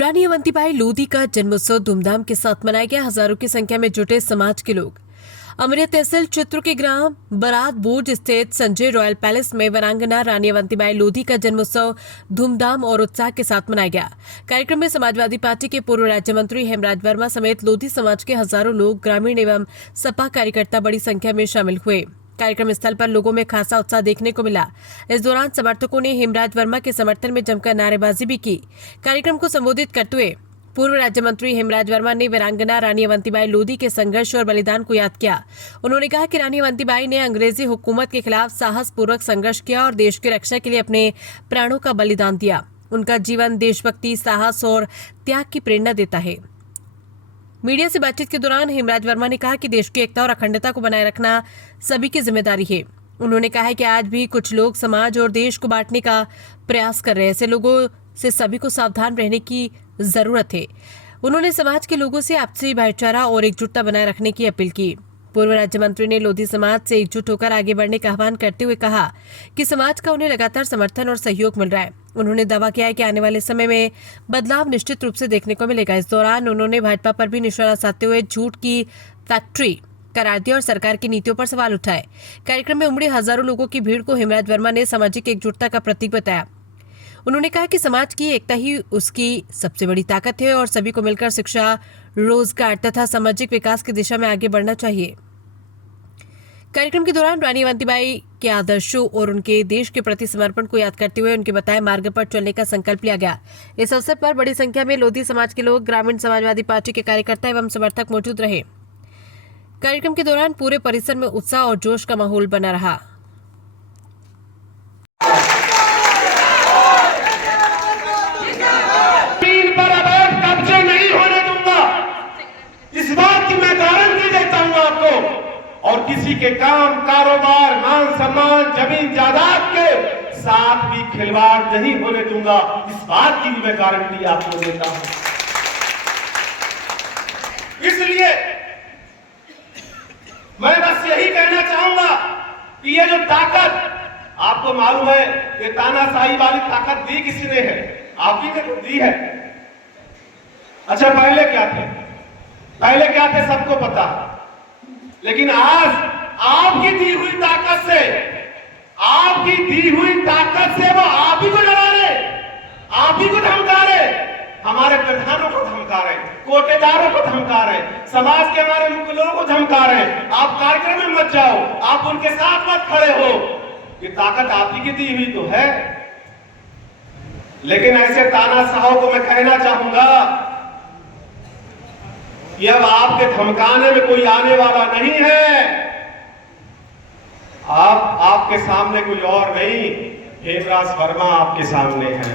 रानी अवंतीबाई लोधी का जन्मोत्सव धूमधाम के साथ मनाया गया। हजारों की संख्या में जुटे समाज के लोग अमरिया तहसील चित्र के ग्राम बरात बोर्ड स्थित संजय रॉयल पैलेस में वीरांगना रानी अवंतीबाई लोधी का जन्मोत्सव धूमधाम और उत्साह के साथ मनाया गया। कार्यक्रम में समाजवादी पार्टी के पूर्व राज्य मंत्री हेमराज वर्मा समेत लोधी समाज के हजारों लोग, ग्रामीण एवं सपा कार्यकर्ता बड़ी संख्या में शामिल हुए। कार्यक्रम स्थल पर लोगों में खासा उत्साह देखने को मिला। इस दौरान समर्थकों ने हेमराज वर्मा के समर्थन में जमकर नारेबाजी भी की। कार्यक्रम को संबोधित करते हुए पूर्व राज्य मंत्री हेमराज वर्मा ने वीरांगना रानी अवंतीबाई लोधी के संघर्ष और बलिदान को याद किया। उन्होंने कहा कि रानी अवंतीबाई ने अंग्रेजी हुकूमत के खिलाफ साहसपूर्वक संघर्ष किया और देश की रक्षा के लिए अपने प्राणों का बलिदान दिया। उनका जीवन देशभक्ति, साहस और त्याग की प्रेरणा देता है। मीडिया से बातचीत के दौरान हेमराज वर्मा ने कहा कि देश की एकता और अखंडता को बनाए रखना सभी की जिम्मेदारी है। उन्होंने कहा है कि आज भी कुछ लोग समाज और देश को बांटने का प्रयास कर रहे हैं। ऐसे लोगों से सभी को सावधान रहने की जरूरत है। उन्होंने समाज के लोगों से आपसी भाईचारा और एकजुटता बनाए रखने की अपील की। पूर्व राज्य मंत्री ने लोधी समाज से एकजुट होकर आगे बढ़ने का आह्वान करते हुए कहा कि समाज का उन्हें लगातार समर्थन और सहयोग मिल रहा है। उन्होंने दावा किया है कि आने वाले समय में बदलाव निश्चित रूप से देखने को मिलेगा। इस दौरान उन्होंने भाजपा पर भी निशाना साधते हुए झूठ की फैक्ट्री करार दिया और सरकार की नीतियों पर सवाल उठाए। कार्यक्रम में उमड़े हजारों लोगों की भीड़ को हेमराज वर्मा ने सामाजिक एकजुटता का प्रतीक बताया। उन्होंने कहा कि समाज की एकता ही उसकी सबसे बड़ी ताकत है और सभी को मिलकर शिक्षा, रोजगार तथा सामाजिक विकास की दिशा में आगे बढ़ना चाहिए। कार्यक्रम के दौरान रानी अवंतीबाई के आदर्शों और उनके देश के प्रति समर्पण को याद करते हुए उनके बताए मार्ग पर चलने का संकल्प लिया गया। इस अवसर पर बड़ी संख्या में लोधी समाज के लोग, ग्रामीण समाजवादी पार्टी के कार्यकर्ता एवं समर्थक मौजूद रहे। कार्यक्रम के दौरान पूरे परिसर में उत्साह और जोश का माहौल बना रहा। इस बात की मैं गारंटी देता हूं आपको, और किसी के काम, कारोबार, मान सम्मान, जमीन जायदाद के साथ भी खिलवाड़ नहीं होने दूंगा। इस बात की भी मैं गारंटी आपको देता हूं। इसलिए मैं बस यही कहना चाहूंगा कि ये जो ताकत आपको मालूम है, ये तानाशाही वाली ताकत दी किसने है? आप ही ने तो दी है। अच्छा, पहले क्या थे? पहले क्या थे सबको पता, लेकिन आज आपकी दी हुई ताकत से, आपकी दी हुई ताकत से वो आप ही को डरा रहे, आप ही को धमका रहे, हमारे प्रधानों को धमका रहे, कोटेदारों को धमका रहे, समाज के हमारे मुख्य लोगों को धमका रहे। आप कार्यक्रम में मत जाओ, आप उनके साथ मत खड़े हो। ये ताकत आप ही की दी हुई तो है, लेकिन ऐसे तानाशाहों को मैं कहना चाहूंगा कि अब आपके धमकाने में कोई आने वाला नहीं है। आपके सामने कोई और नहीं, हेमराज वर्मा आपके सामने है।